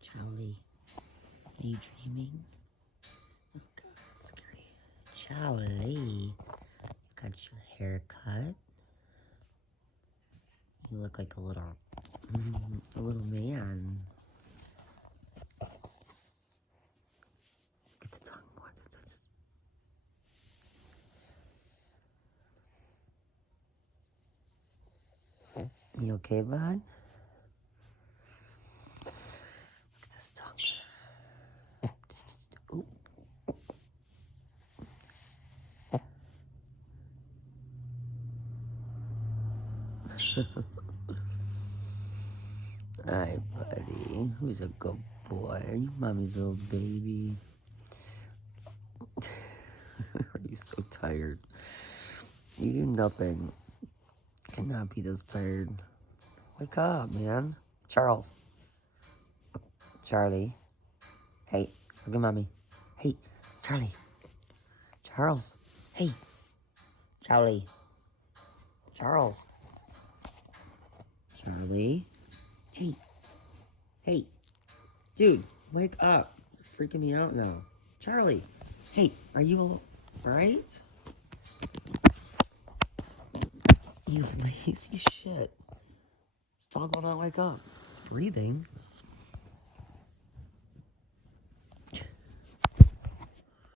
Charlie, are you dreaming? Oh God, that's scary. Charlie, got your hair cut. You look like a little man. Get the tongue. What's this? You okay, bud? Look at this tongue. Ooh. Hi, buddy. Who's a good boy? Are you mommy's little baby? Are you so tired? You do nothing. Cannot be this tired. Wake up, man. Charles. Charlie. Hey, look at mommy. Hey, Charlie. Charles. Hey. Charlie. Charles. Charlie. Hey. Hey. Dude, wake up. You're freaking me out now. Charlie. Hey, are you alright? You lazy shit. This dog will not wake up. It's breathing.